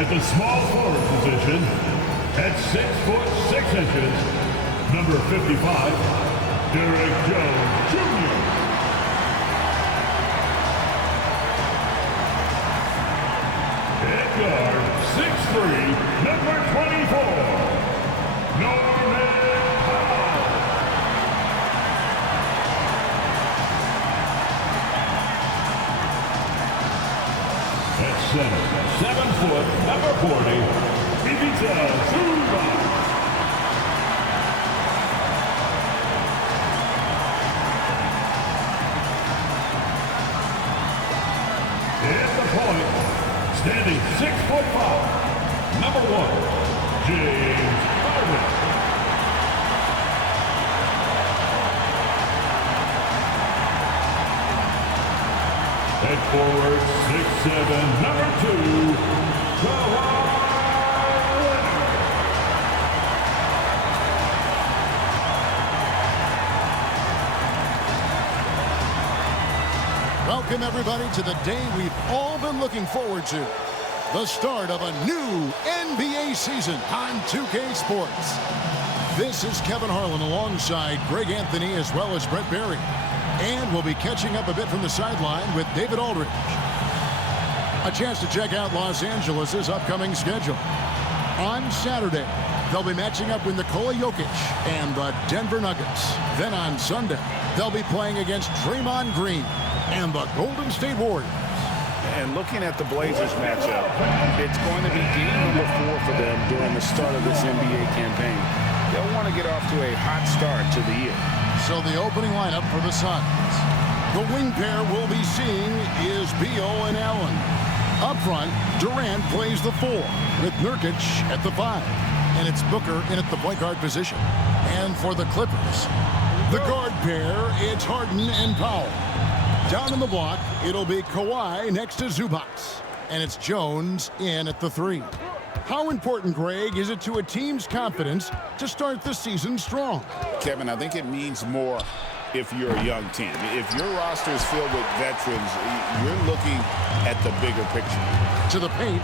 At the small forward position, at 6 foot 6 inches, number 55, Derek Jones Jr. At guard, 6'3", number 24, Norman Powell. At center, 7 foot, number 40, Ivica Zubac. At the point, standing 6'5", number 1, James Harden. At forward, 6'7", number 2, Kawhi Leonard. Welcome, everybody, to the day we've all been looking forward to. The start of a new NBA season on 2K Sports. This is Kevin Harlan alongside Greg Anthony as well as Brett Berry. And we'll be catching up a bit from the sideline with David Aldridge. A chance to check out Los Angeles' upcoming schedule. On Saturday, they'll be matching up with Nikola Jokic and the Denver Nuggets. Then on Sunday, they'll be playing against Draymond Green and the Golden State Warriors. And looking at the Blazers matchup, it's going to be game number 4 for them during the start of this NBA campaign. They'll want to get off to a hot start to the year. So the opening lineup for the Suns. The wing pair we'll be seeing is Beal and Allen. Up front, Durant plays the 4 with Nurkic at the 5. And it's Booker in at the point guard position. And for the Clippers, the guard pair, it's Harden and Powell. Down in the block, it'll be Kawhi next to Zubac. And it's Jones in at the 3. How important, Greg, is it to a team's confidence to start the season strong? Kevin, I think it means more if you're a young team. If your roster is filled with veterans, you're looking at the bigger picture. To the paint.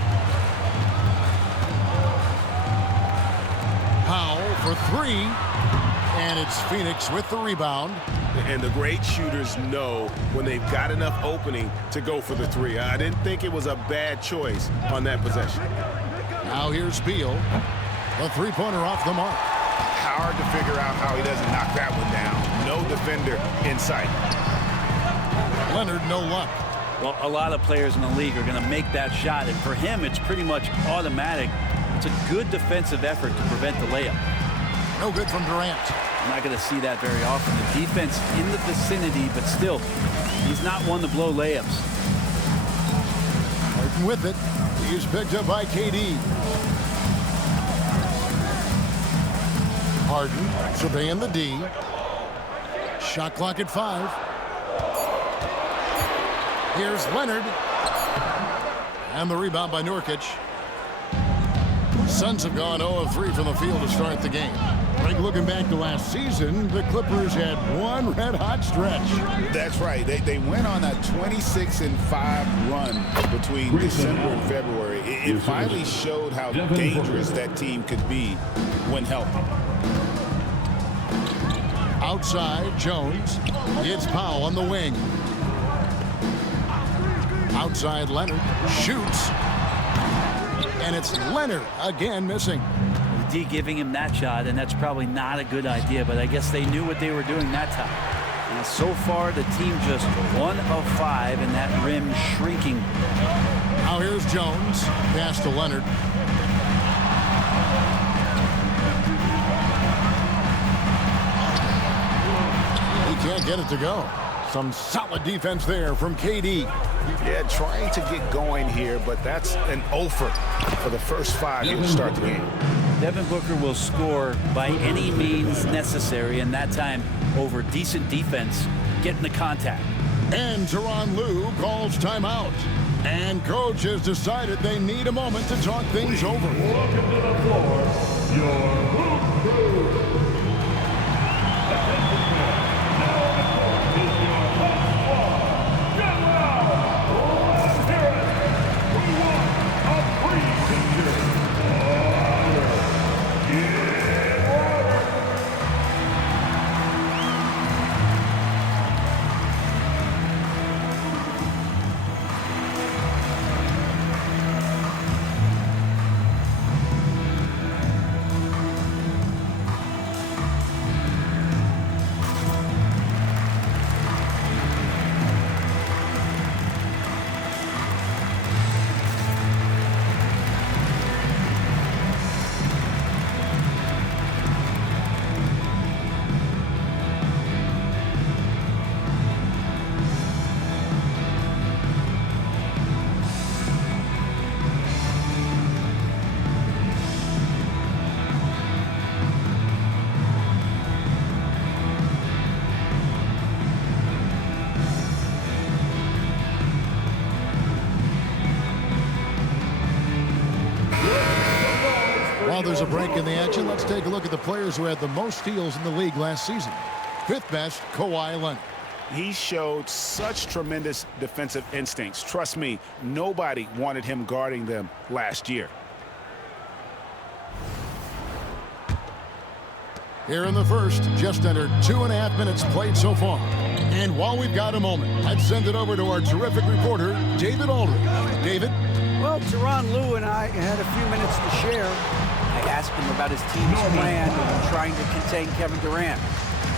Powell for 3. And it's Phoenix with the rebound. And the great shooters know when they've got enough opening to go for the 3. I didn't think it was a bad choice on that possession. Now here's Beal. The three-pointer off the mark. Hard to figure out how he doesn't knock that one down. No defender in sight. Leonard, no luck. Well, a lot of players in the league are going to make that shot, and for him, it's pretty much automatic. It's a good defensive effort to prevent the layup. No good from Durant. I'm not going to see that very often. The defense in the vicinity, but still, he's not one to blow layups. Harden with it. He's picked up by KD. Harden surveying the D. Shot clock at 5. Here's Leonard. And the rebound by Nurkic. Suns have gone 0 of 3 from the field to start the game. Like looking back to last season, the Clippers had one red-hot stretch. That's right. They went on a 26-5 run between December and February. It finally showed how dangerous that team could be when healthy. Outside, Jones. It's Powell on the wing. Outside, Leonard shoots. And it's Leonard again missing. D giving him that shot, and that's probably not a good idea, but I guess they knew what they were doing that time. And so far, the team just 1 of 5, and that rim shrinking. Now here's Jones. Pass to Leonard. He can't get it to go. Some solid defense there from KD. Yeah, trying to get going here, but that's an offer for the first 5 here to start the game. Devin Booker will score by any means necessary, and that time over decent defense, getting the contact. And Tyronn Lue calls timeout. And coach has decided they need a moment to talk things over. Welcome to the floor, your Hoop Crew. Attention fans, now on the court is your top squad. Get loud! Let's hear it! We want a free break in the action. Let's take a look at the players who had the most steals in the league last season. Fifth best, Kawhi Leonard. He showed such tremendous defensive instincts. Trust me, nobody wanted him guarding them last year. Here in the first, just under 2.5 minutes played so far. And while we've got a moment, let's send it over to our terrific reporter, David Aldridge. David? Well, Tyronn Lue and I had a few minutes to share. I asked him about his team's plan in trying to contain Kevin Durant.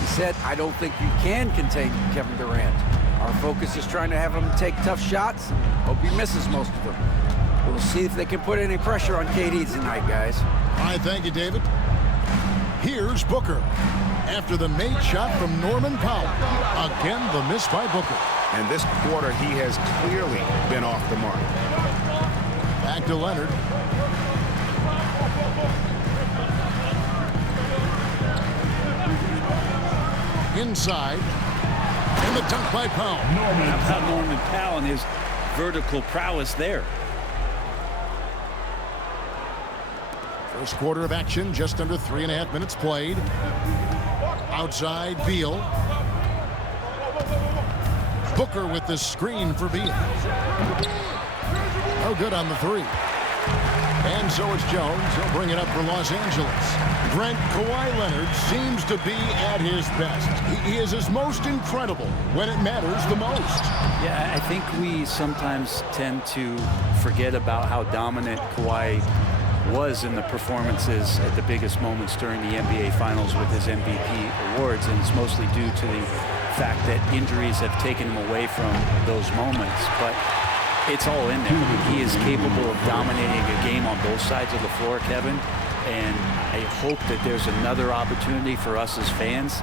He said, I don't think you can contain Kevin Durant. Our focus is trying to have him take tough shots. Hope he misses most of them. We'll see if they can put any pressure on KD tonight, guys. All right, thank you, David. Here's Booker. After the made shot from Norman Powell. Again, the miss by Booker. And this quarter, he has clearly been off the mark. Back to Leonard. Inside. And the dunk by Powell. How about Norman Powell and his vertical prowess there? First quarter of action, just under 3.5 minutes played. Outside, Beal. Booker with the screen for Beal. No good on the three. And so it's Jones. He'll bring it up for Los Angeles. Brent, Kawhi Leonard seems to be at his best. He is his most incredible when it matters the most. Yeah, I think we sometimes tend to forget about how dominant Kawhi was in the performances at the biggest moments during the NBA Finals with his MVP awards, and it's mostly due to the fact that injuries have taken him away from those moments. But it's all in there. He is capable of dominating a game on both sides of the floor, Kevin, and I hope that there's another opportunity for us as fans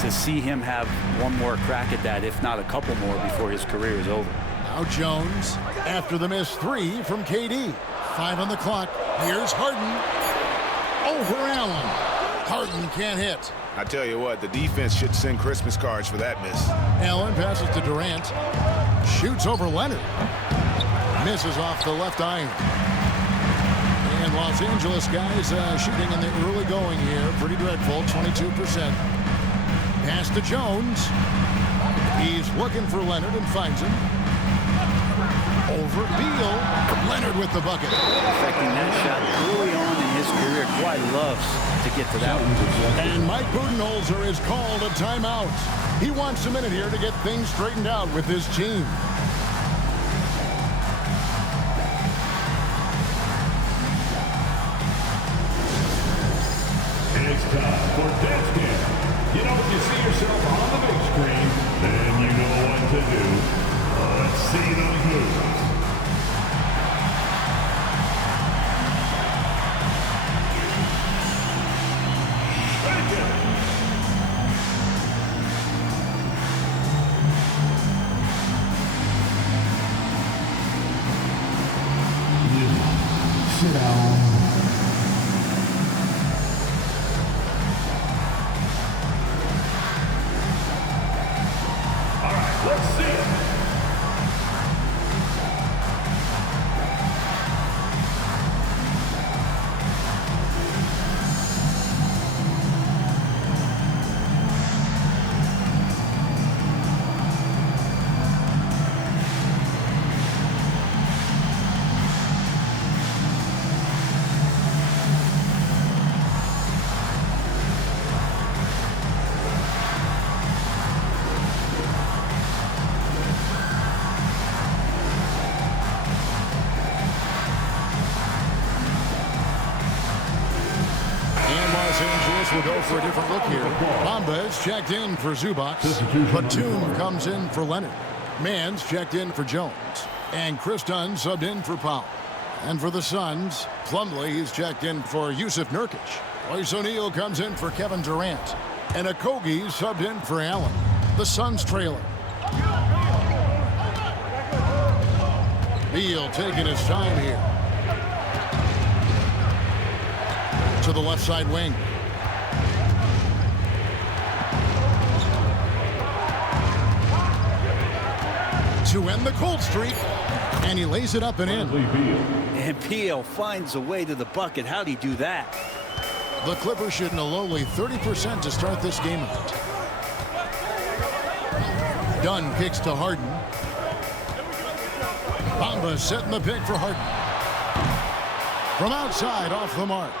to see him have one more crack at that, if not a couple more, before his career is over. Now Jones after the missed three from KD. 5 on the clock. Here's Harden. Over Allen. Harden can't hit. I tell you what, the defense should send Christmas cards for that miss. Allen passes to Durant. Shoots over Leonard. Misses off the left iron. And Los Angeles guys shooting in the early going here. Pretty dreadful, 22%. Pass to Jones. He's looking for Leonard and finds him. Over Beal. Leonard with the bucket. Affecting that shot early on in his career. Kawhi loves to get to that one. And Mike Budenholzer is called a timeout. He wants a minute here to get things straightened out with his team. It's time for Dance Camp. You know, if you see yourself on the big screen, then you know what to do. Let's see those moves. Sit down. All right, let's see it. We'll go for a different look here. Bamba is checked in for Zubac. Batum comes in for Leonard. Mans checked in for Jones. And Chris Dunn subbed in for Powell. And for the Suns, Plumlee is checked in for Yusuf Nurkic. Royce O'Neal comes in for Kevin Durant. And Okogie subbed in for Allen. The Suns trailer. Beal taking his time here. To the left side wing. To end the cold streak, and he lays it up and in. And Beal finds a way to the bucket. How'd he do that? The Clippers shooting a lowly 30% to start this game out. Dunn kicks to Harden. Bamba setting the pick for Harden. From outside, off the mark.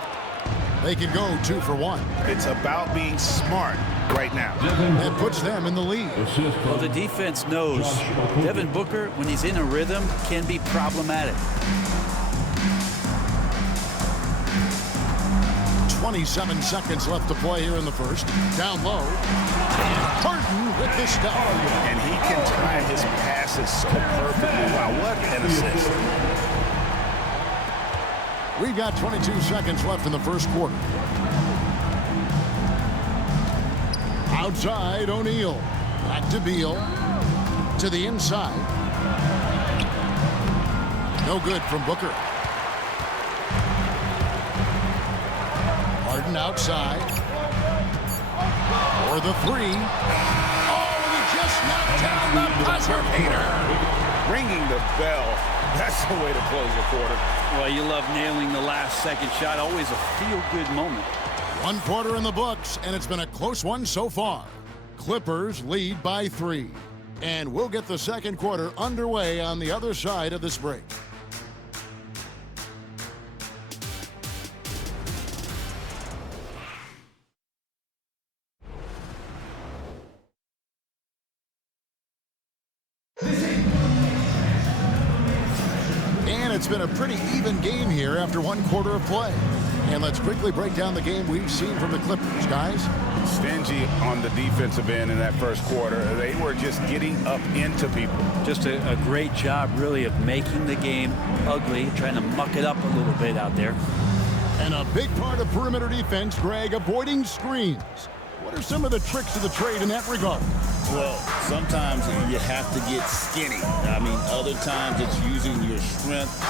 They can go 2 for 1. It's about being smart right now. It puts them in the lead. Well, the defense knows Devin Booker, when he's in a rhythm, can be problematic. 27 seconds left to play here in the first. Down low. Harden with the stop. And he can time his passes so perfectly. Wow, what an assist. We've got 22 seconds left in the first quarter. Outside, O'Neal. Back to Beal. To the inside. No good from Booker. Harden outside. For the 3. Oh, and he just knocked down the buzzer beater. Ringing the bell. That's the way to close the quarter. Well, you love nailing the last second shot. Always a feel-good moment. 1 quarter in the books, and it's been a close one so far. Clippers lead by 3. And we'll get the second quarter underway on the other side of this break. And it's been a pretty even game here after 1 quarter of play. And let's quickly break down the game we've seen from the Clippers, guys. Stingy on the defensive end in that first quarter. They were just getting up into people. Just a great job, really, of making the game ugly, trying to muck it up a little bit out there. And a big part of perimeter defense, Greg, avoiding screens. What are some of the tricks of the trade in that regard? Well, sometimes you have to get skinny. I mean, other times it's using your strength.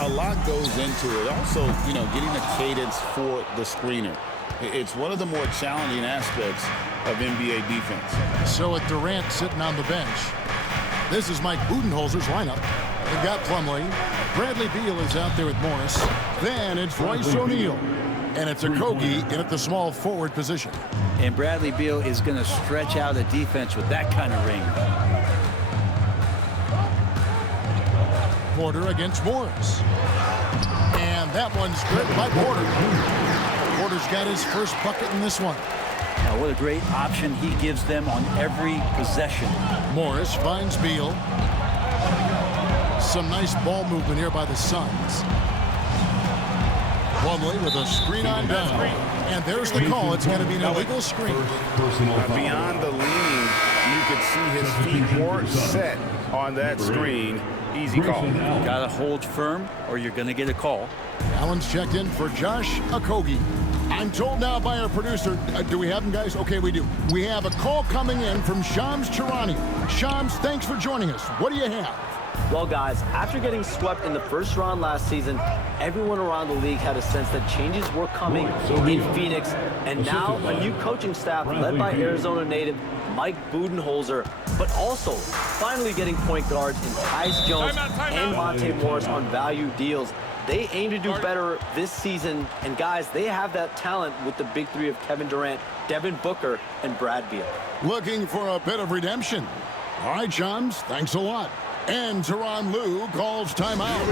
A lot goes into it. Also, you know, getting a cadence for the screener. It's one of the more challenging aspects of NBA defense. So with Durant sitting on the bench, this is Mike Budenholzer's lineup. They've got Plumlee. Bradley Beal is out there with Morris. Then it's Royce O'Neal. And it's Okogie in at the small forward position. And Bradley Beal is going to stretch out a defense with that kind of range. Porter against Morris. And that one's good by Porter. Porter's got his first bucket in this one. Now, what a great option he gives them on every possession. Morris finds Beal. Some nice ball movement here by the Suns. Plumlee with a screen on down. And there's the call. It's going to be an illegal screen. Beyond the leaning, you could see his feet weren't set on that screen. Easy call. Got to hold firm or you're going to get a call. Allen's checked in for Josh Okogie. I'm told now by our producer, do we have him, guys? Okay, we do. We have a call coming in from Shams Charania. Shams, thanks for joining us. What do you have? Well, guys, after getting swept in the first round last season, everyone around the league had a sense that changes were coming in Phoenix. And now a new coaching staff led by Arizona native Mike Budenholzer, but also finally getting point guards in Tyus Jones and Monte Morris on value deals. They aim to do better this season, and guys, they have that talent with the big 3 of Kevin Durant, Devin Booker, and Brad Beal. Looking for a bit of redemption. All right, Shams, thanks a lot. And Tyronn Lue calls timeout.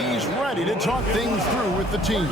He's ready to talk things through with the team.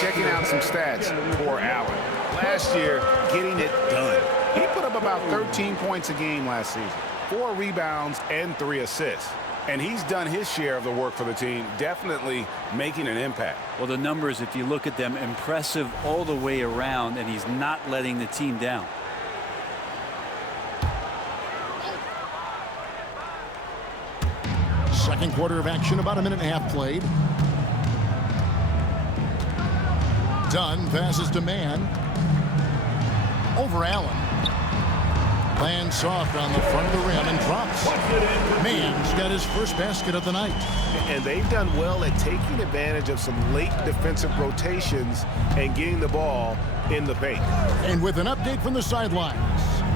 checking out some stats for Allen. Last year, getting it done. He put up about 13 points a game last season, 4 rebounds and 3 assists. And he's done his share of the work for the team, definitely making an impact. Well, the numbers, if you look at them, impressive all the way around, and he's not letting the team down. Second quarter of action, about a minute and a half played. Dunn passes to Mann. Over Allen. Lands soft on the front of the rim and drops. Mann's got his first basket of the night. And they've done well at taking advantage of some late defensive rotations and getting the ball in the paint. And with an update from the sidelines,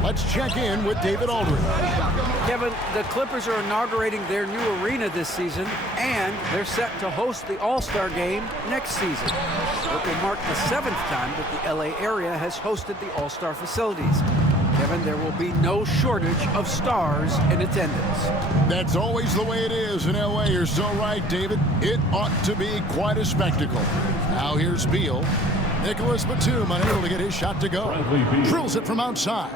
let's check in with David Aldridge. Kevin, the Clippers are inaugurating their new arena this season, and they're set to host the All-Star Game next season. It will mark the 7th time that the LA area has hosted the All-Star facilities. Kevin, there will be no shortage of stars in attendance. That's always the way it is in LA. You're so right, David. It ought to be quite a spectacle. Now here's Beal. Nicholas Batum unable to get his shot to go. Drills it from outside.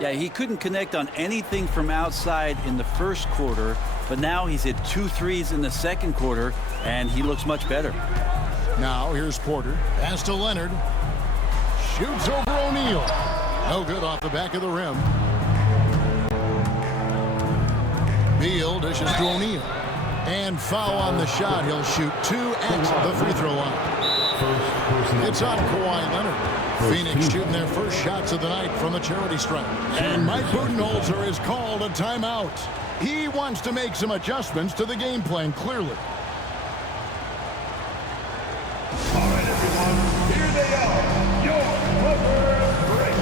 Yeah, he couldn't connect on anything from outside in the first quarter, but now he's hit 2 threes in the second quarter, and he looks much better. Now here's Porter. Pass to Leonard. Shoots over O'Neal. No good off the back of the rim. Beal dishes to O'Neal. And foul on the shot. He'll shoot 2 at the free throw line. It's on Kawhi Leonard. Phoenix shooting their first shots of the night from the charity stripe. And Mike Budenholzer has called a timeout. He wants to make some adjustments to the game plan, clearly. All right, everyone, here they are, your Clippers break.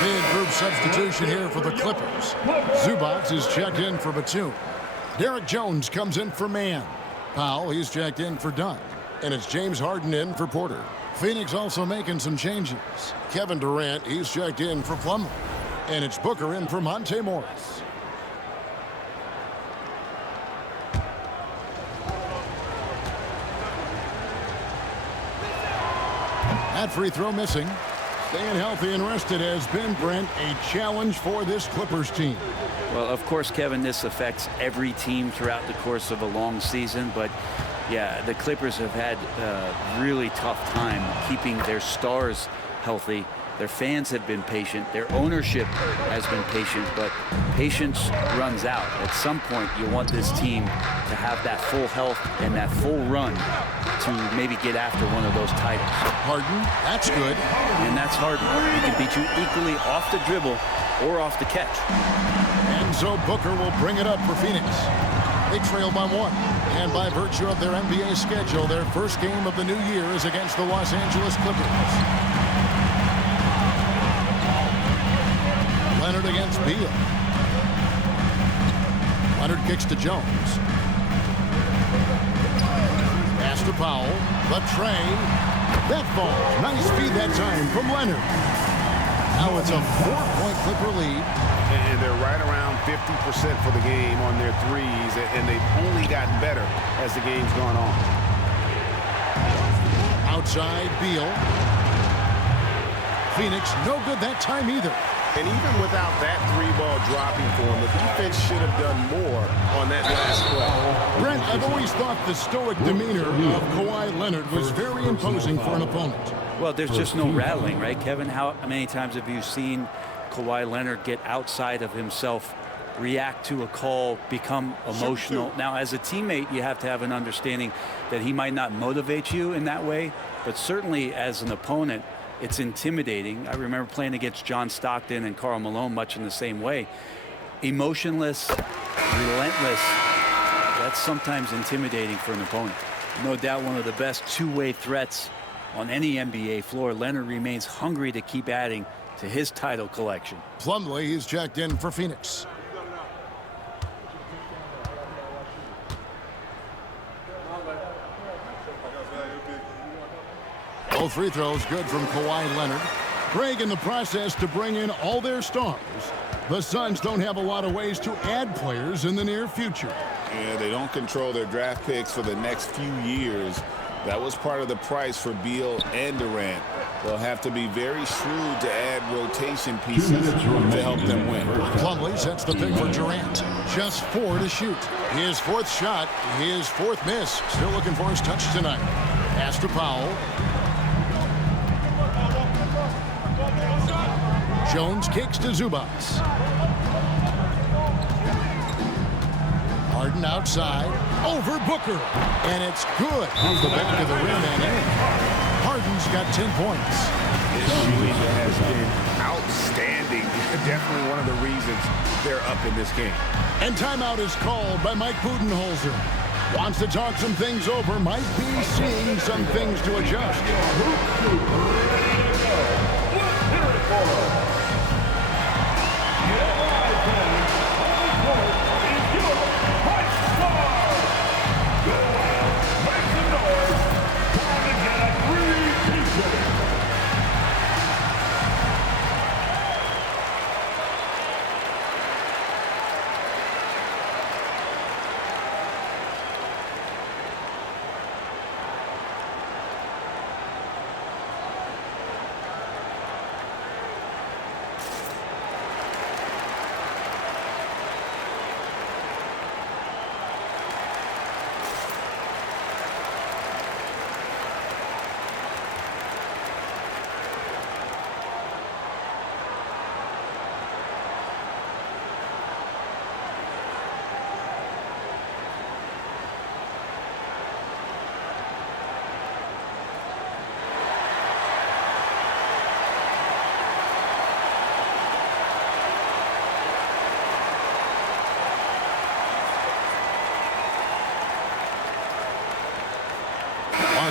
Big group substitution here for the Clippers. Zubac is checked in for Batum. Derek Jones comes in for Mann. Powell, he's checked in for Dunn. And it's James Harden in for Porter. Phoenix also making some changes. Kevin Durant, he's checked in for Plumlee. And it's Booker in for Monte Morris. That free throw missing. Staying healthy and rested has been, Brent, a challenge for this Clippers team. Well, of course, Kevin, this affects every team throughout the course of a long season. But, yeah, the Clippers have had a really tough time keeping their stars healthy. Their fans have been patient. Their ownership has been patient. But patience runs out. At some point, you want this team to have that full health and that full run to maybe get after one of those titles. Harden, that's good. And that's Harden. He can beat you equally off the dribble or off the catch. And so Booker will bring it up for Phoenix. They trail by 1. And by virtue of their NBA schedule, their first game of the new year is against the Los Angeles Clippers. Leonard against Beal. Leonard kicks to Jones. Pass to Powell. The tray. That falls. Nice feed that time from Leonard. Now it's a 4-point Clipper lead. And they're right around 50% for the game on their threes, and they've only gotten better as the game's gone on. Outside, Beal. Phoenix no good that time either. And even without that 3-ball dropping for him, the defense should have done more on that last play. Brent, I've always thought the stoic demeanor of Kawhi Leonard was very imposing for an opponent. Well, there's just no rattling, right, Kevin? How many times have you seen Kawhi Leonard get outside of himself, react to a call, become emotional? Now, as a teammate, you have to have an understanding that he might not motivate you in that way, but certainly as an opponent, it's intimidating. I remember playing against John Stockton and Karl Malone much in the same way. Emotionless, relentless, that's sometimes intimidating for an opponent. No doubt one of the best two-way threats on any NBA floor. Leonard remains hungry to keep adding to his title collection. Plumlee is checked in for Phoenix. Both free throws good from Kawhi Leonard. Greg in the process to bring in all their stars. The Suns don't have a lot of ways to add players in the near future. Yeah, they don't control their draft picks for the next few years. That was part of the price for Beal and Durant. They'll have to be very shrewd to add rotation pieces to help them win. Plumlee sets the pick for Durant. Just 4 to shoot. His 4th shot, his 4th miss. Still looking for his touch tonight. Pass to Powell. Jones kicks to Zubats. Harden outside, over Booker, and it's good off the back of the rim and in. Harden's got 10 points. His shooting has been outstanding. Definitely one of the reasons they're up in this game. And timeout is called by Mike Budenholzer. Wants to talk some things over, might be seeing some things to adjust.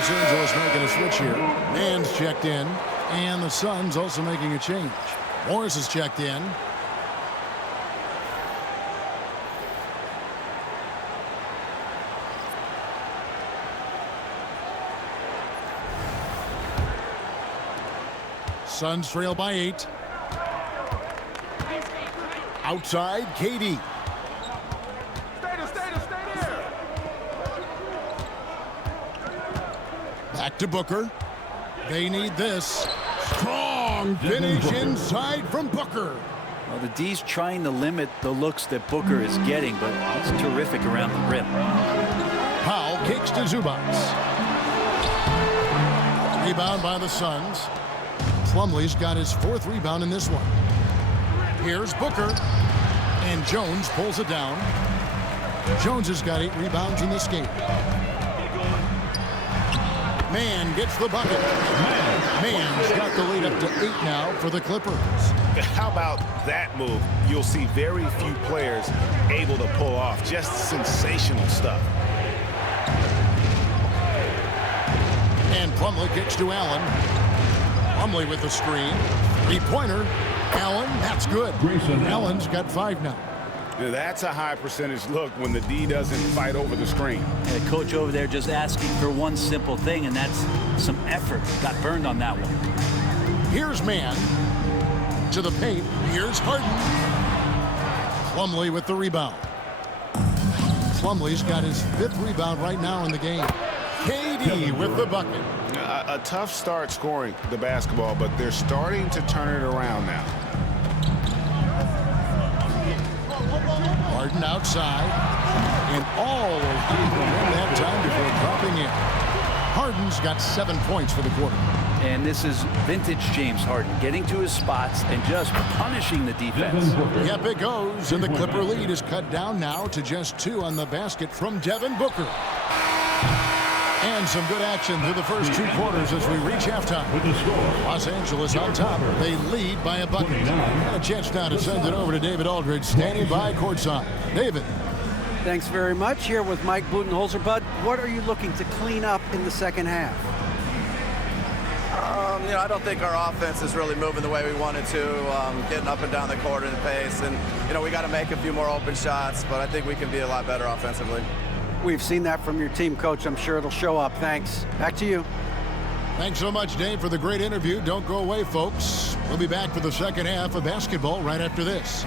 Los Angeles making a switch here. Mann's checked in, and the Suns also making a change. Morris is checked in. Suns trail by 8. Outside, KD. Back to Booker. They need this. Strong finish inside from Booker. Well, the D's trying to limit the looks that Booker is getting, but he's terrific around the rim. Powell kicks to Zubats. Rebound by the Suns. Plumlee's got his 4th rebound in this one. Here's Booker. And Jones pulls it down. Jones has got 8 rebounds in this game. Mann gets the bucket. Mann's got the lead up to 8 now for the Clippers. How about that move? You'll see very few players able to pull off just sensational stuff. And Plumlee kicks to Allen. Plumlee with the screen. 3-pointer. Allen, that's good. Allen's got 5 now. That's a high percentage look when the D doesn't fight over the screen. The coach over there just asking for one simple thing, and that's some effort. Got burned on that one. Here's Mann to the paint. Here's Harden. Plumlee with the rebound. Plumlee's got his 5th rebound right now in the game. KD with the bucket. A tough start scoring the basketball, but they're starting to turn it around now. Harden outside. And all of that time before dropping in. Harden's got 7 points for the quarter. And this is vintage James Harden, getting to his spots and just punishing the defense. Yep, it goes, and the Clipper lead is cut down now to just 2 on the basket from Devin Booker. And some good action through the first 2 quarters as we reach halftime. With the score, Los Angeles on top. They lead by a bucket. And a chance now to send it over to David Aldridge, standing by courtside. David. Thanks very much. Here with Mike Budenholzer. Bud, what are you looking to clean up in the second half? I don't think our offense is really moving the way we wanted to, getting up and down the court in the pace. And, we got to make a few more open shots, but I think we can be a lot better offensively. We've seen that from your team, Coach. I'm sure it'll show up. Thanks. Back to you. Thanks so much, Dave, for the great interview. Don't go away, folks. We'll be back for the second half of basketball right after this.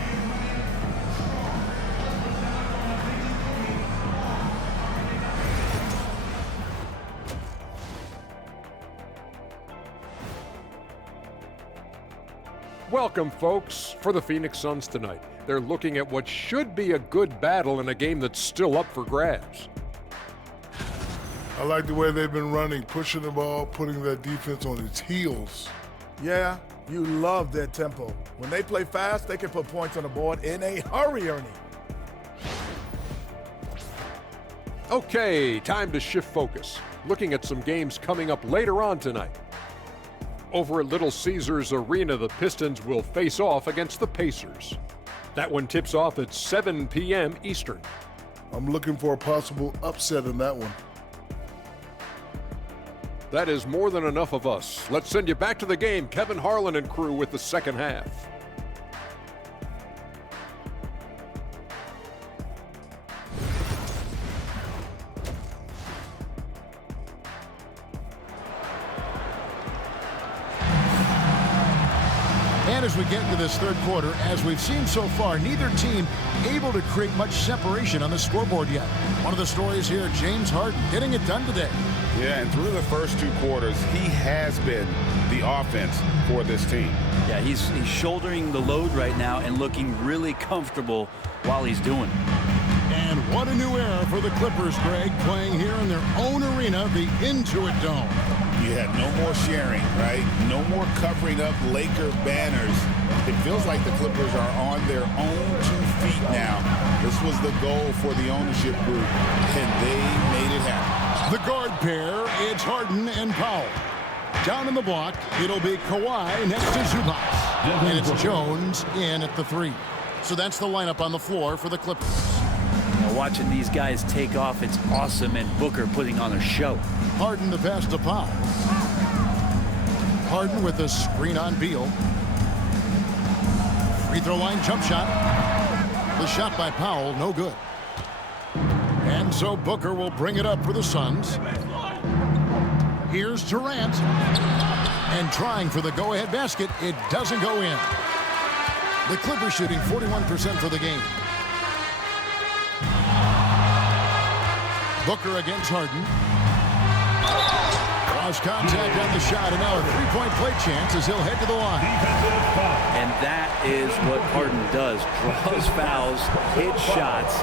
Welcome, folks, for the Phoenix Suns tonight. They're looking at what should be a good battle in a game that's still up for grabs. I like the way they've been running, pushing the ball, putting that defense on its heels. Yeah, you love their tempo. When they play fast, they can put points on the board in a hurry, Ernie. Okay, time to shift focus. Looking at some games coming up later on tonight. Over at Little Caesars Arena, the Pistons will face off against the Pacers. That one tips off at 7 p.m. Eastern. I'm looking for a possible upset in that one. That is more than enough of us. Let's send you back to the game. Kevin Harlan and crew with the second half. And as we get into this third quarter, as we've seen so far, neither team able to create much separation on the scoreboard yet. One of the stories here, James Harden getting it done today. Yeah, and through the first 2 quarters, he has been the offense for this team. Yeah, he's shouldering the load right now and looking really comfortable while he's doing it. And what a new era for the Clippers, Greg, playing here in their own arena, the Intuit Dome. You had no more sharing, right? No more covering up Laker banners. It feels like the Clippers are on their own 2 feet now. This was the goal for the ownership group, and they made it happen. The guard pair, it's Harden and Powell. Down in the block, it'll be Kawhi next to Zubac. And it's Jones in at the 3. So that's the lineup on the floor for the Clippers. Watching these guys take off, it's awesome, and Booker putting on a show. Harden the pass to Powell. Harden with a screen on Beal. Free throw line jump shot. The shot by Powell, no good. And so Booker will bring it up for the Suns. Here's Durant. And trying for the go-ahead basket, it doesn't go in. The Clippers shooting 41% for the game. Booker against Harden. Lost contact on the shot, and now a 3-point play chance as he'll head to the line. And that is what Harden does. Draws fouls, hits shots,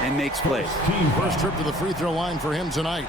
and makes plays. First trip to the free throw line for him tonight.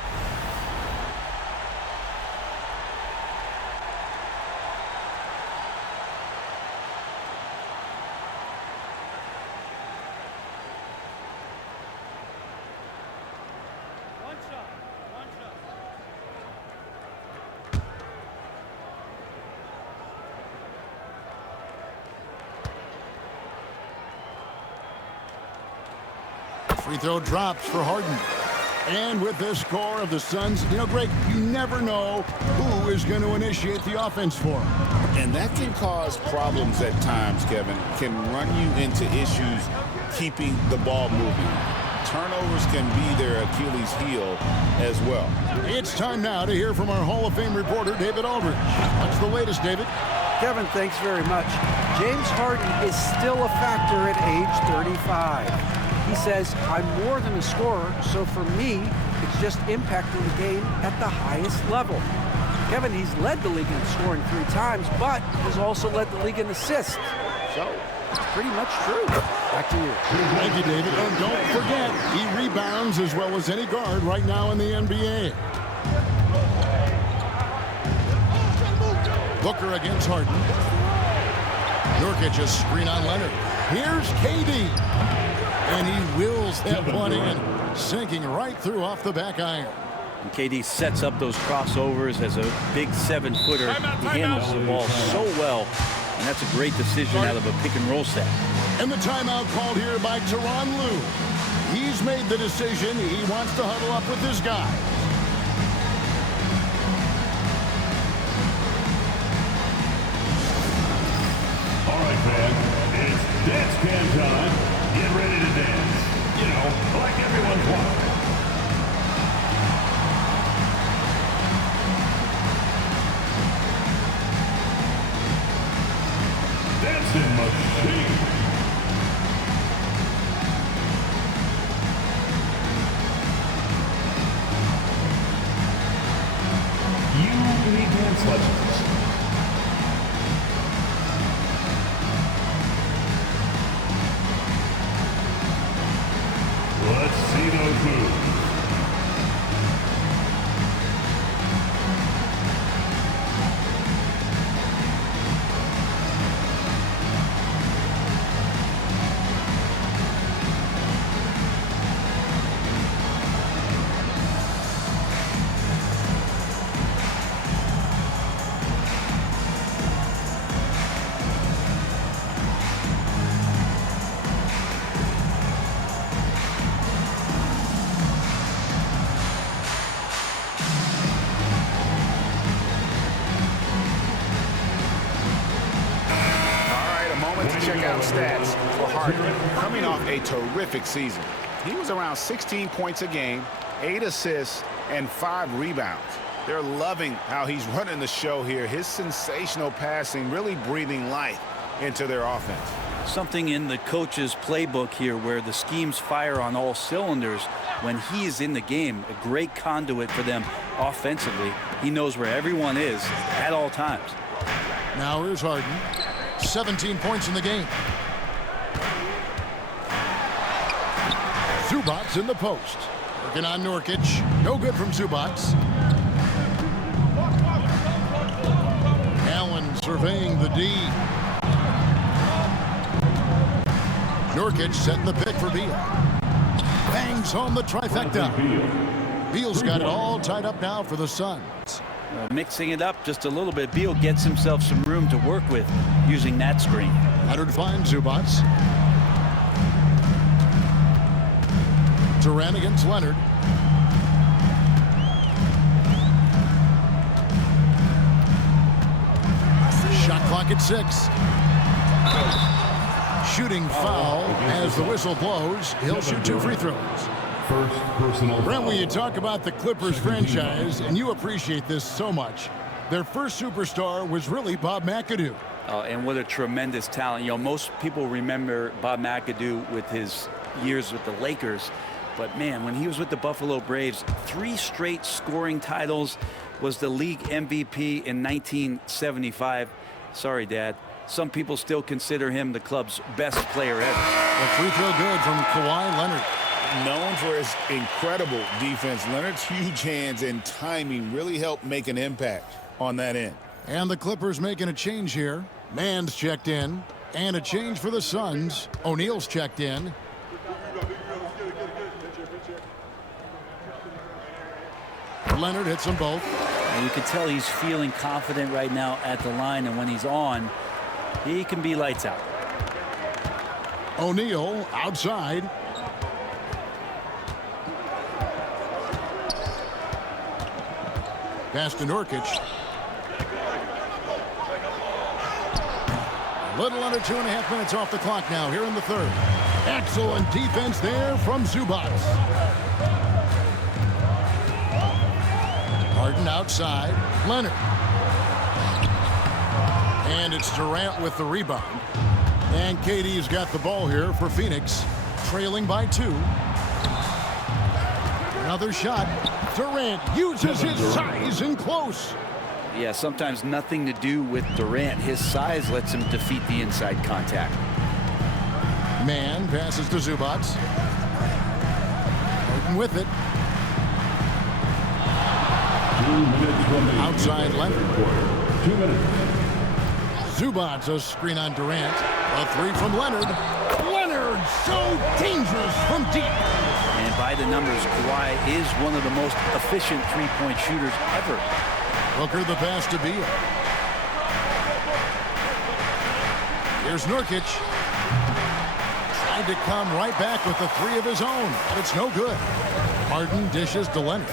Free throw drops for Harden. And with the score of the Suns, Greg, you never know who is going to initiate the offense for them. And that can cause problems at times, Kevin. Can run you into issues keeping the ball moving. Turnovers can be their Achilles heel as well. It's time now to hear from our Hall of Fame reporter, David Aldridge. What's the latest, David? Kevin, thanks very much. James Harden is still a factor at age 35. He says, I'm more than a scorer, so for me, it's just impacting the game at the highest level. Kevin, he's led the league in scoring 3 times, but has also led the league in assists. So it's pretty much true. Back to you. Thank you, David. And don't forget, he rebounds as well as any guard right now in the NBA. Booker against Harden. Nurkic a screen on Leonard. Here's KD. And he wills that one in, sinking right through off the back iron. And KD sets up those crossovers as a big 7-footer. He handles the ball so well, and that's a great decision out of a pick-and-roll set. And the timeout called here by Tyronn Lue. He's made the decision. He wants to huddle up with his guys. All right, fans, it's dance cam time. Get ready to dance. You know, like everyone's watching. Dancing machine. You need dance legends. Let's see those moves. Check out stats for Harden. Coming off a terrific season, he was around 16 points a game, 8 assists, and 5 rebounds. They're loving how he's running the show here. His sensational passing really breathing life into their offense. Something in the coach's playbook here where the schemes fire on all cylinders when he is in the game. A great conduit for them offensively. He knows where everyone is at all times. Now here's Harden. 17 points in the game. Zubac in the post. Working on Nurkic. No good from Zubac. Allen surveying the D. Nurkic setting the pick for Beal. Bangs home the trifecta. Beal's got it all tied up now for the Suns. Mixing it up just a little bit, Beal gets himself some room to work with using that screen. Leonard finds Zubac. Durant against Leonard. Shot clock at 6. Shooting foul as the whistle blows. He'll shoot 2 free throws. First personal. Brent, when you talk about the Clippers franchise, and you appreciate this so much, their first superstar was really Bob McAdoo. And what a tremendous talent. You know, most people remember Bob McAdoo with his years with the Lakers. But, man, when he was with the Buffalo Braves, 3 straight scoring titles, was the league MVP in 1975. Sorry, Dad. Some people still consider him the club's best player ever. A free throw good from Kawhi Leonard. Known for his incredible defense, Leonard's huge hands and timing really helped make an impact on that end. And the Clippers making a change here. Mann's checked in. And a change for the Suns. O'Neal's checked in. Leonard hits them both. And you can tell he's feeling confident right now at the line, and when he's on, he can be lights out. O'Neal outside. Pass to Nurkic. A little under 2.5 minutes off the clock now here in the third. Excellent defense there from Zubac. Harden outside. Leonard. And it's Durant with the rebound. And KD's got the ball here for Phoenix, trailing by 2. Another shot. Durant uses his size in close. Yeah, sometimes nothing to do with Durant. His size lets him defeat the inside contact. Man passes to Zubac. Harden with it. Outside Leonard. 2 minutes. Zubac, a screen on Durant. A three from Leonard. Leonard, so dangerous from deep. And by the numbers, Kawhi is one of the most efficient three-point shooters ever. Booker the pass to Beal. Here's Nurkic. Tried to come right back with the three of his own, but it's no good. Harden dishes to Leonard.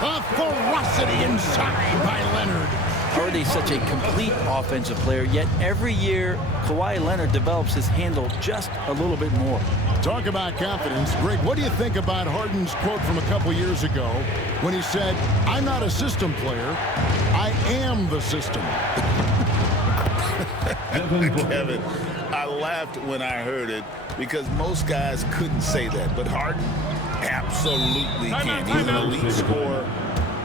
A ferocity inside by Leonard. Already such a complete offensive player, yet every year Kawhi Leonard develops his handle just a little bit more. Talk about confidence. Greg, what do you think about Harden's quote from a couple years ago when he said, "I'm not a system player, I am the system"? Kevin, I laughed when I heard it because most guys couldn't say that, but Harden absolutely can. He's an elite scorer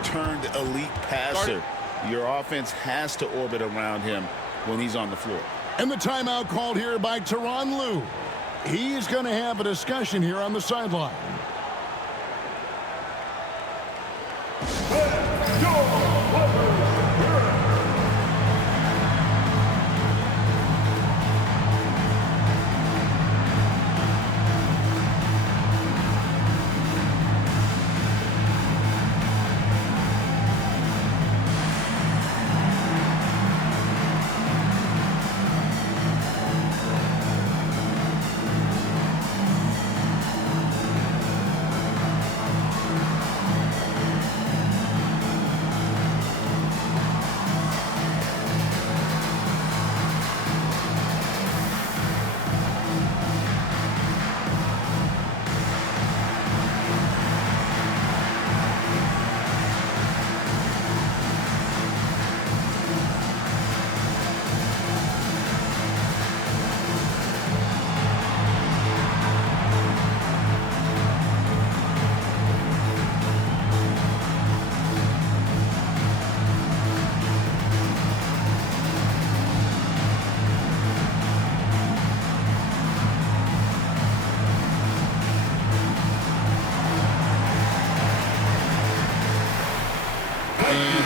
turned elite passer. Your offense has to orbit around him when he's on the floor. And the timeout called here by Tyronn Lue. He's going to have a discussion here on the sideline.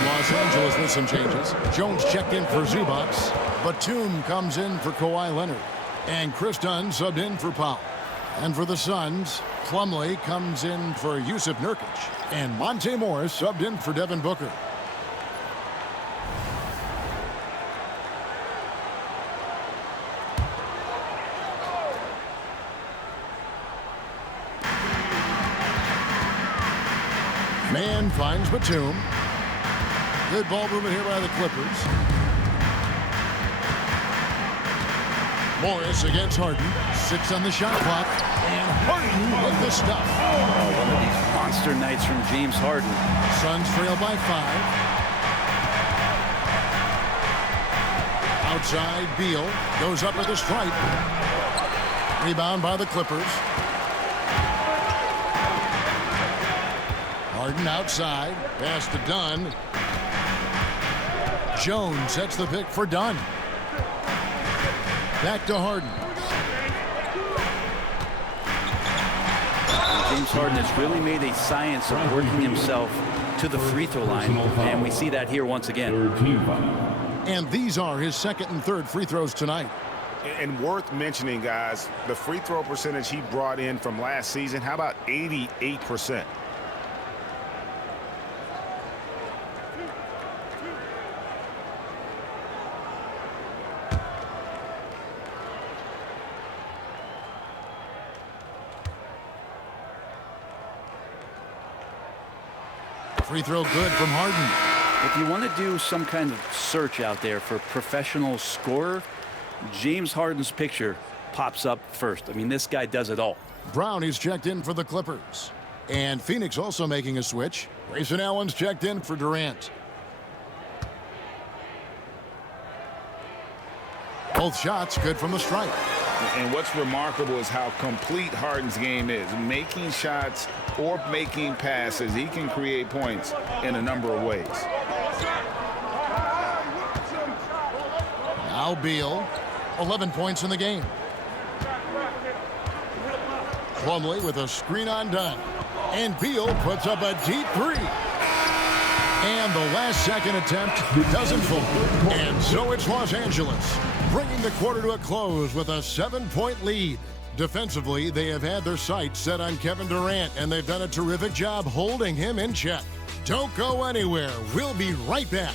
Los Angeles with some changes. Jones checked in for Zubac. Batum comes in for Kawhi Leonard. And Chris Dunn subbed in for Powell. And for the Suns, Plumlee comes in for Yusuf Nurkic. And Monte Morris subbed in for Devin Booker. Man finds Batum. Good ball movement here by the Clippers. Morris against Harden. 6 on the shot clock. And Harden with the stuff. Oh, one of these monster nights from James Harden. Suns trail by 5. Outside, Beal goes up with a stripe. Rebound by the Clippers. Harden outside. Pass to Dunn. Jones sets the pick for Dunn. Back to Harden. James Harden has really made a science of working himself to the free throw line, and we see that here once again. And these are his second and third free throws tonight. And worth mentioning, guys, the free throw percentage he brought in from last season, how about 88%? Free throw good from Harden. If you want to do some kind of search out there for professional scorer, James Harden's picture pops up first. I mean, this guy does it all. Brown is checked in for the Clippers. And Phoenix also making a switch. Grayson Allen's checked in for Durant. Both shots good from the stripe. And what's remarkable is how complete Harden's game is. Making shots or making passes, he can create points in a number of ways. Now Beal, 11 points in the game. Plumlee with a screen on Dunn. And Beal puts up a deep three. And the last-second attempt doesn't fall. And so it's Los Angeles, bringing the quarter to a close with a 7-point lead. Defensively, they have had their sights set on Kevin Durant, and they've done a terrific job holding him in check. Don't go anywhere. We'll be right back.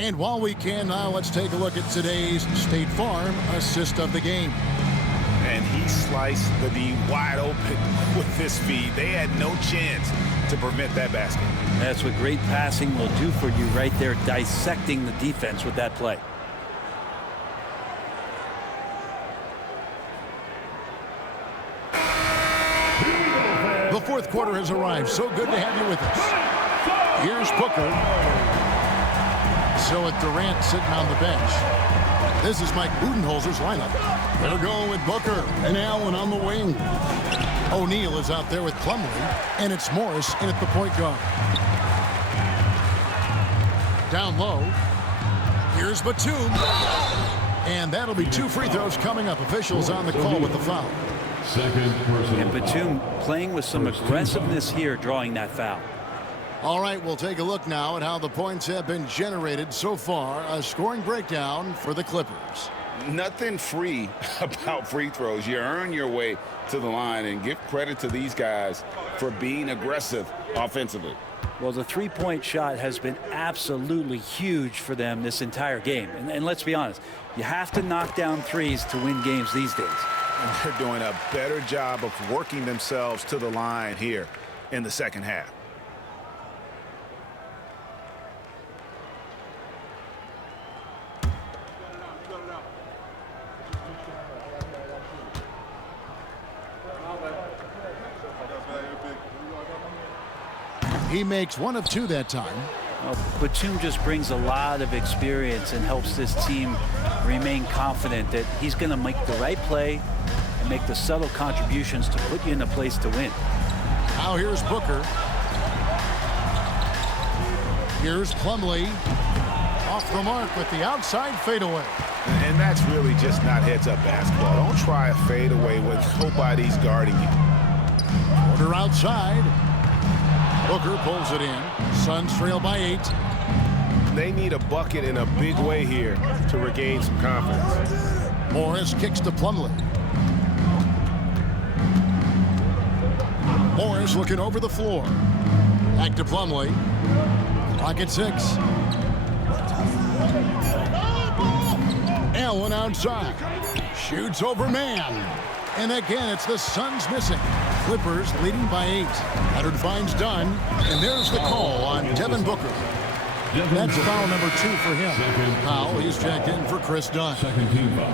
And while we can now, let's take a look at today's State Farm assist of the game. And he sliced the D wide open with his feet. They had no chance to prevent that basket. That's what great passing will do for you right there, dissecting the defense with that play. The fourth quarter has arrived. So good to have you with us. Here's Booker. So with Durant sitting on the bench, this is Mike Budenholzer's lineup. They're going with Booker and Allen on the wing. O'Neal is out there with Plumlee, and it's Morris in at the point guard. Down low, here's Batum. And that'll be 2 free throws coming up. Officials on the call with the foul. And Batum playing with some aggressiveness here, drawing that foul. All right, we'll take a look now at how the points have been generated so far. A scoring breakdown for the Clippers. Nothing free about free throws. You earn your way to the line, and give credit to these guys for being aggressive offensively. Well, the three-point shot has been absolutely huge for them this entire game. And let's be honest, you have to knock down threes to win games these days. And they're doing a better job of working themselves to the line here in the second half. He makes 1 of 2 that time. Well, Batum just brings a lot of experience and helps this team remain confident that he's going to make the right play and make the subtle contributions to put you in a place to win. Now here's Booker. Here's Plumlee. Off the mark with the outside fadeaway. And that's really just not heads-up basketball. Don't try a fadeaway when nobody's guarding you. Quarter outside. Booker pulls it in. Suns trail by 8. They need a bucket in a big way here to regain some confidence. Morris kicks to Plumlee. Morris looking over the floor. Back to Plumlee. Clock at 6. Allen outside. Shoots over man. And again, it's the Suns missing. Clippers leading by 8. Leonard finds Dunn. And there's the call on Devin Booker. That's foul number 2 for him. Foul, he's checked in for Chris Dunn. Second team foul.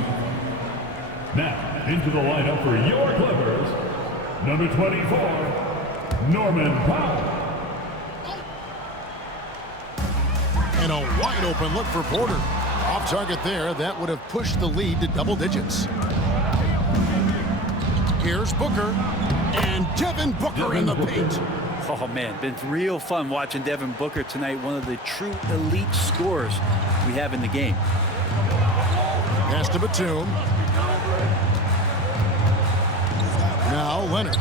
Now, into the lineup for your Clippers, number 24, Norman Powell. And a wide open look for Porter. Off target there, that would have pushed the lead to double digits. Here's Booker. And Devin Booker in the paint. Oh, man, been real fun watching Devin Booker tonight. One of the true elite scorers we have in the game. Pass to Batum. Now Leonard.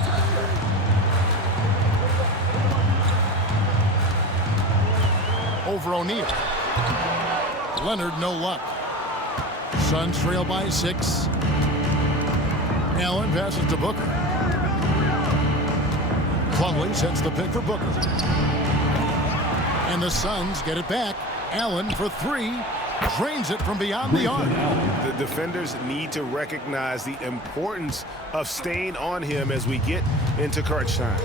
Over O'Neal. Leonard, no luck. Suns trail by 6. Allen passes to Booker. Plumlee sets the pick for Booker. And the Suns get it back. Allen for 3. Drains it from beyond the arc. The defenders need to recognize the importance of staying on him as we get into crunch time.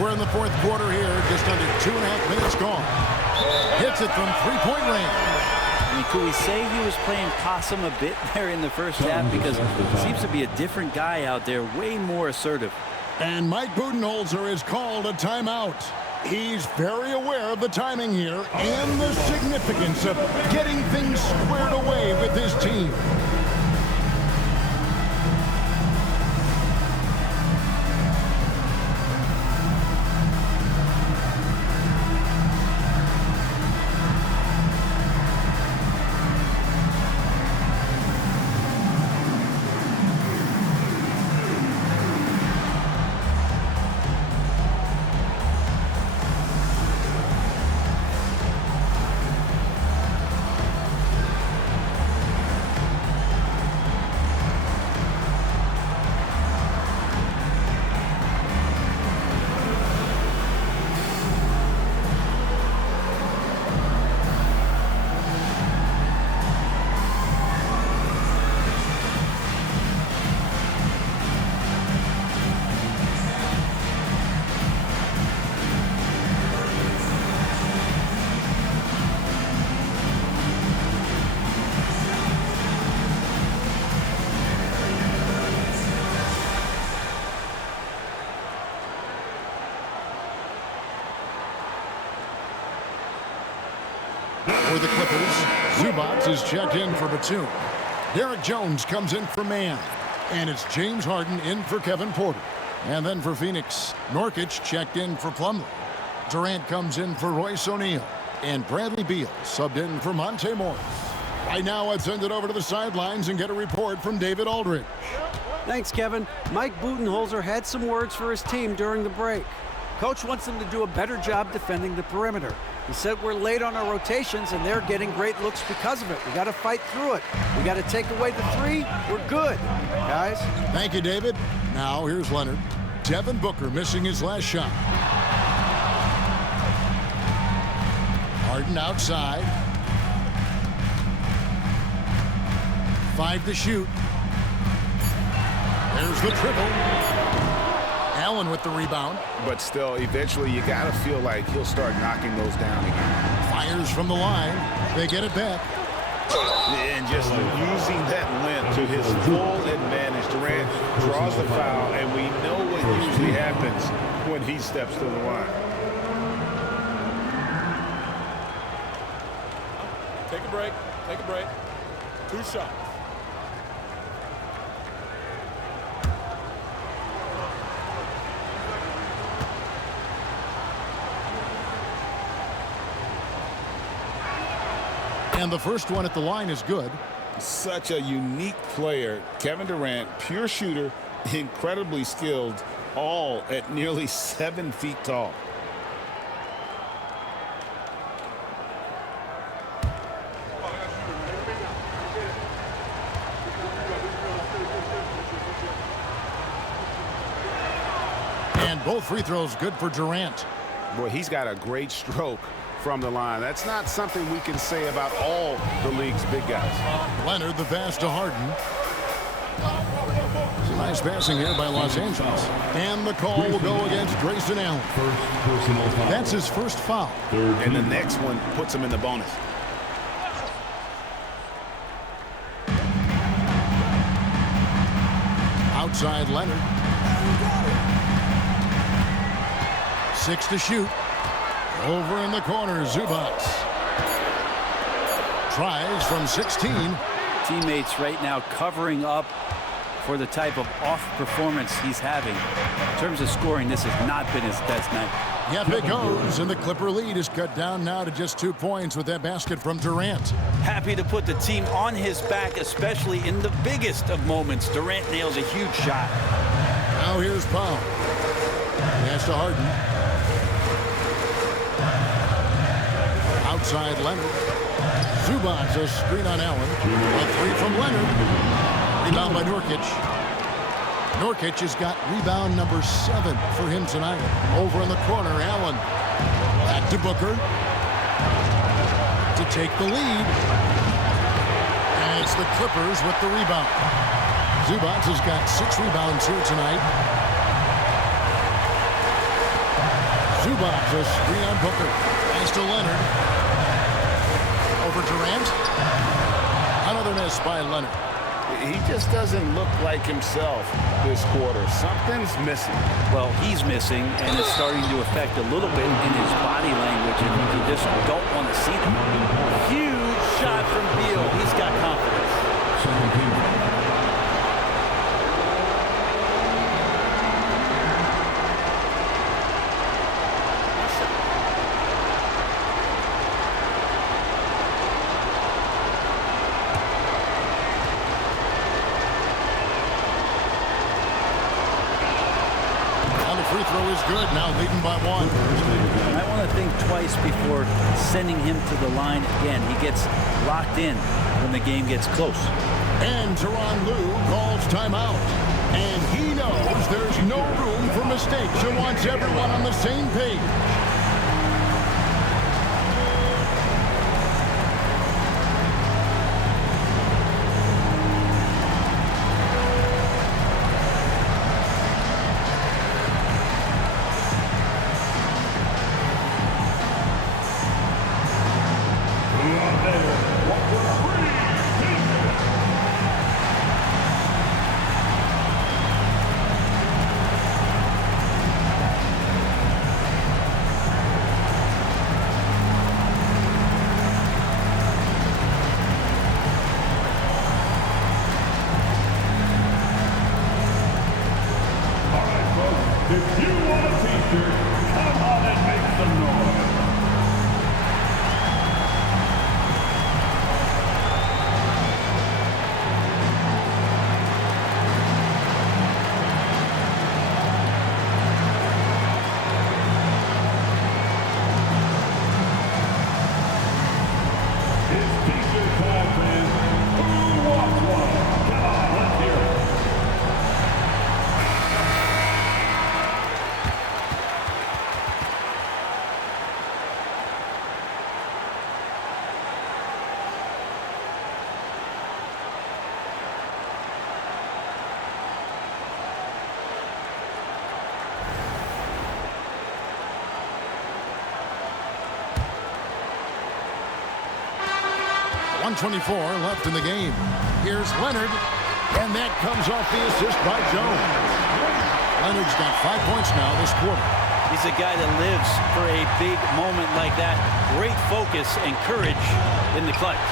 We're in the fourth quarter here, just under 2.5 minutes gone. Hits it from 3-point range. I mean, could we say he was playing possum a bit there in the first half? Because it seems to be a different guy out there, way more assertive. And Mike Budenholzer has called a timeout. He's very aware of the timing here and the significance of getting things squared away with his team. For the Clippers, Zubac is checked in for Batum. Derek Jones comes in for Mann. And it's James Harden in for Kevin Porter. And then for Phoenix, Nurkic checked in for Plumlee. Durant comes in for Royce O'Neal. And Bradley Beal subbed in for Monte Morris. Right now, I'd send it over to the sidelines and get a report from David Aldridge. Thanks, Kevin. Mike Budenholzer had some words for his team during the break. Coach wants them to do a better job defending the perimeter. He said we're late on our rotations and they're getting great looks because of it. We got to fight through it. We got to take away the three. We're good, guys. Thank you, David. Now here's Leonard. Devin Booker missing his last shot. Harden outside. 5 to shoot. There's the triple. Allen with the rebound. But still, eventually you got to feel like he'll start knocking those down again. Fires from the line. They get it back. And just using that length to his full advantage. Durant draws the foul, and we know what usually happens when he steps to the line. Take a break. Take a break. 2 shots. And the first one at the line is good. Such a unique player. Kevin Durant, pure shooter, incredibly skilled, all at nearly 7 feet tall. And both free throws good for Durant. Boy, he's got a great stroke from the line. That's not something we can say about all the league's big guys. Leonard, the pass to Harden. Some nice passing here by Los Angeles. And the call will go against Grayson Allen. That's his first foul. And the next one puts him in the bonus. Outside Leonard. 6 to shoot. Over in the corner, Zubac. Tries from 16. Teammates right now covering up for the type of off performance he's having. In terms of scoring, this has not been his best night. Yep, it goes, and the Clipper lead is cut down now to just 2 points with that basket from Durant. Happy to put the team on his back, especially in the biggest of moments. Durant nails a huge shot. Now here's Powell. Pass to Harden. Outside Leonard. Zubac, a screen on Allen. A 3 from Leonard. Rebound by Nurkic. Nurkic has got rebound number 7 for him tonight. Over in the corner, Allen. Back to Booker. To take the lead. And it's the Clippers with the rebound. Zubac has got 6 rebounds here tonight. Zubac, a screen on Booker. Pass to Leonard. for Durant. Another miss by Leonard. He just doesn't look like himself this quarter. Something's missing. Well, he's missing, and it's starting to affect a little bit in his body language, and you just don't want to see that. Huge shot from Beal. He's got confidence. 17. Free throw is good, now leading by 1. I want to think twice before sending him to the line again. He gets locked in when the game gets close. And Tyronn Lue calls timeout. And he knows there's no room for mistakes and wants everyone on the same page. If you want a t-shirt, come on and make some noise. It's t-shirt time, fans. Who wants one? Come on, let's hear it. .124 left in the game. Here's Leonard, and that comes off the assist by Jones. Leonard's got 5 points now this quarter. He's a guy that lives for a big moment like that. Great focus and courage in the clutch.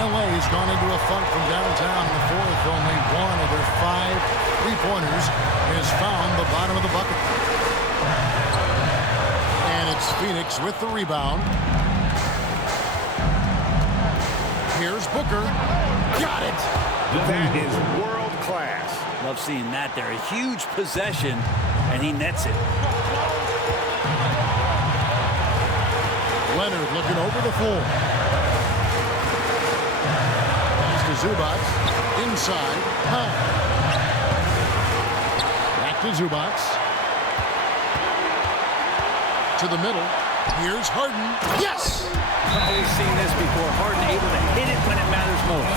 LA has gone into a funk from downtown in the fourth. Only one of their 5 3-pointers has found the bottom of the bucket. And it's Phoenix with the rebound. Here's Booker. Got it. That is world class. Love seeing that there. A huge possession, and he nets it. Leonard looking over the floor. Pass to Zubac. Inside. Back to Zubac. To the middle. Here's Harden. Yes! We've seen this before. Harden able to hit it when it matters most.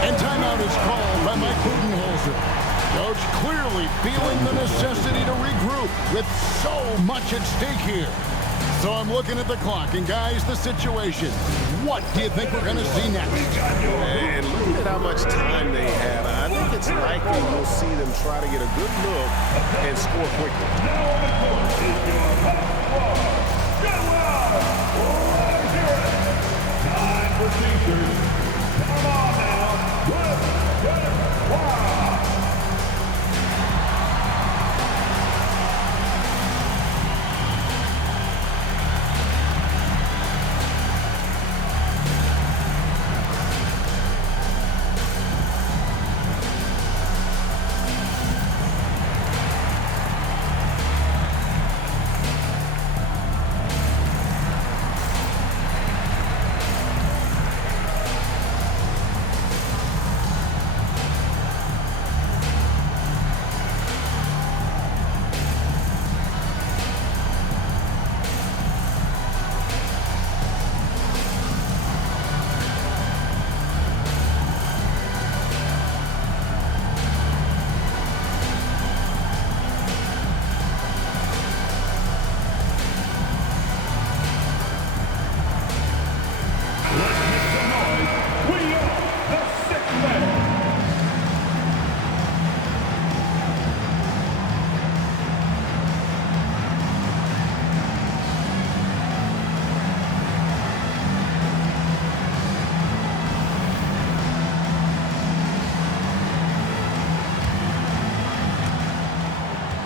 And timeout is called by Mike Budenholzer. Coach clearly feeling the necessity to regroup with so much at stake here. So I'm looking at the clock, and guys, the situation. What do you think we're going to see next? And looking at how much time they have, I think it's likely we'll see them try to get a good look and score quickly. Now on the court is your basketball. Time for t-shirts. Come on now. Good. Wow.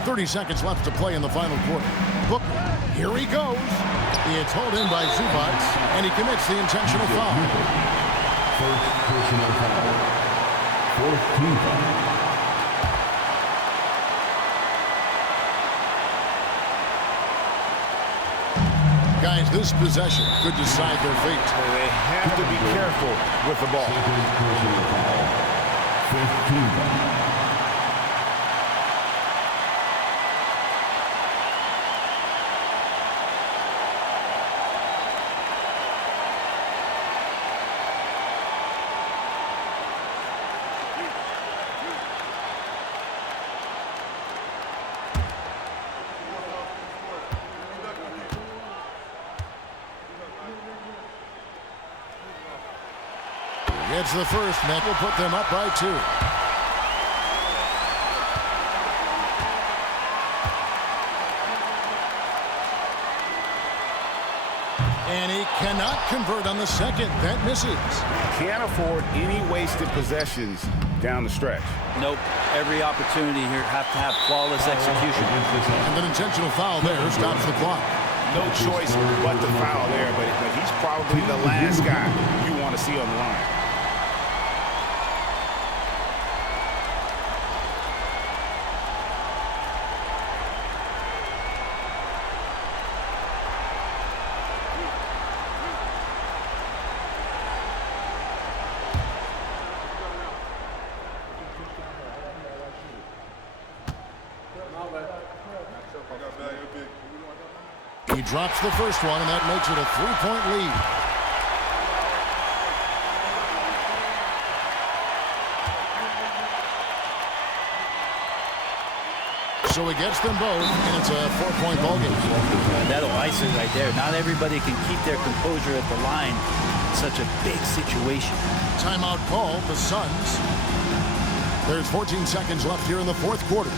30 seconds left to play in the final quarter. Booker, here he goes. It's hauled in by Zubac, and he commits the intentional foul. First personal foul. Fourth team foul. Guys, this possession could decide their fate. They have to be careful with the ball. Second personal foul. Fifth team foul. Gets the first. That will put them up by 2. And he cannot convert on the second. That misses. Can't afford any wasted possessions down the stretch. Nope. Every opportunity here have to have flawless execution. And an intentional foul there stops the clock. No choice but to foul there, but he's probably the last guy you want to see on the line. He drops the first one, and that makes it a 3-point lead. So he gets them both, and it's a 4-point ballgame. That'll ice it right there. Not everybody can keep their composure at the line in such a big situation. Timeout call, the Suns. There's 14 seconds left here in the fourth quarter.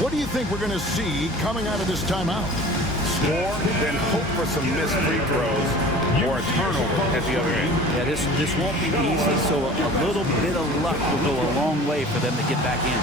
What do you think we're going to see coming out of this timeout? Score, then hope for some missed free throws or a turnover at the other end. Yeah, this won't be easy, so a little bit of luck will go a long way for them to get back in.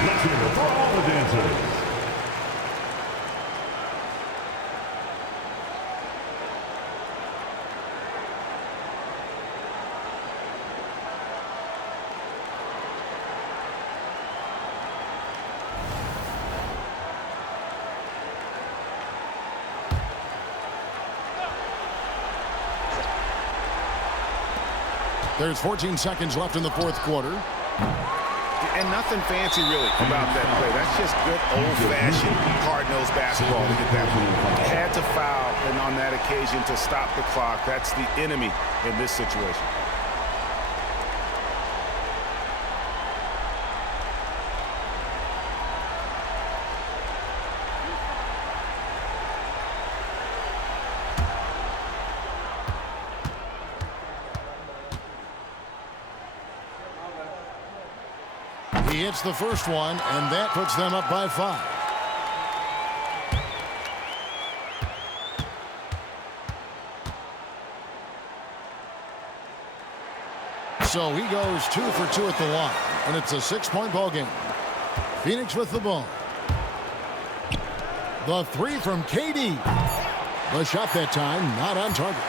Let's hear it for all the dancers. There's 14 seconds left in the fourth quarter. And nothing fancy really about that play. That's just good old-fashioned hard-nosed basketball to get that one. Had to foul and on that occasion to stop the clock. That's the enemy in this situation. He hits the first one, and that puts them up by 5. So he goes 2 for 2 at the line, and it's a 6-point ball game. Phoenix with the ball. The 3 from KD. The shot that time not on target.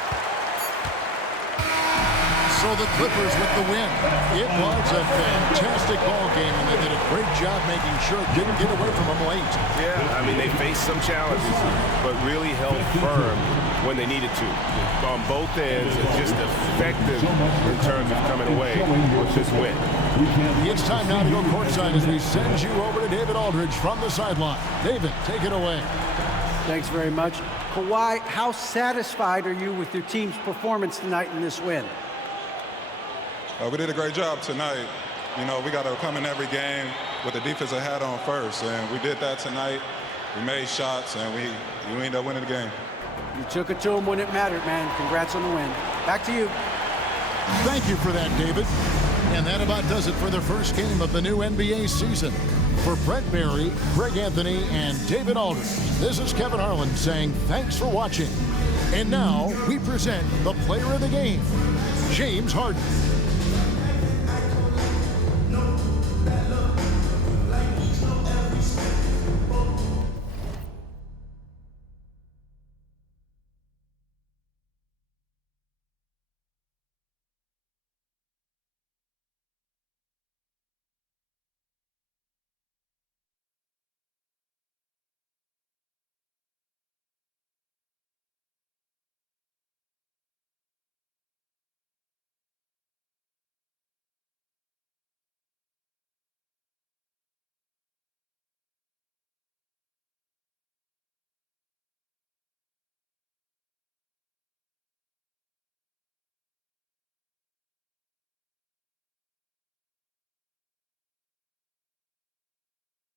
So the Clippers with the win. It was a fantastic ball game, and they did a great job making sure it didn't get away from them late. Yeah, I mean, they faced some challenges, but really held firm when they needed to. On both ends, and just effective in terms of coming away with this win. It's time now to go courtside as we send you over to David Aldridge from the sideline. David, take it away. Thanks very much. Kawhi, how satisfied are you with your team's performance tonight in this win? We did a great job tonight. You know, we got to come in every game with the defensive hat on first, and we did that tonight. We made shots, and we ended up winning the game. You took it to them when it mattered, man. Congrats on the win. Back to you. Thank you for that, David. And that about does it for the first game of the new NBA season. For Brent Barry, Greg Anthony, and David Aldridge, this is Kevin Harlan saying thanks for watching. And now we present the player of the game, James Harden.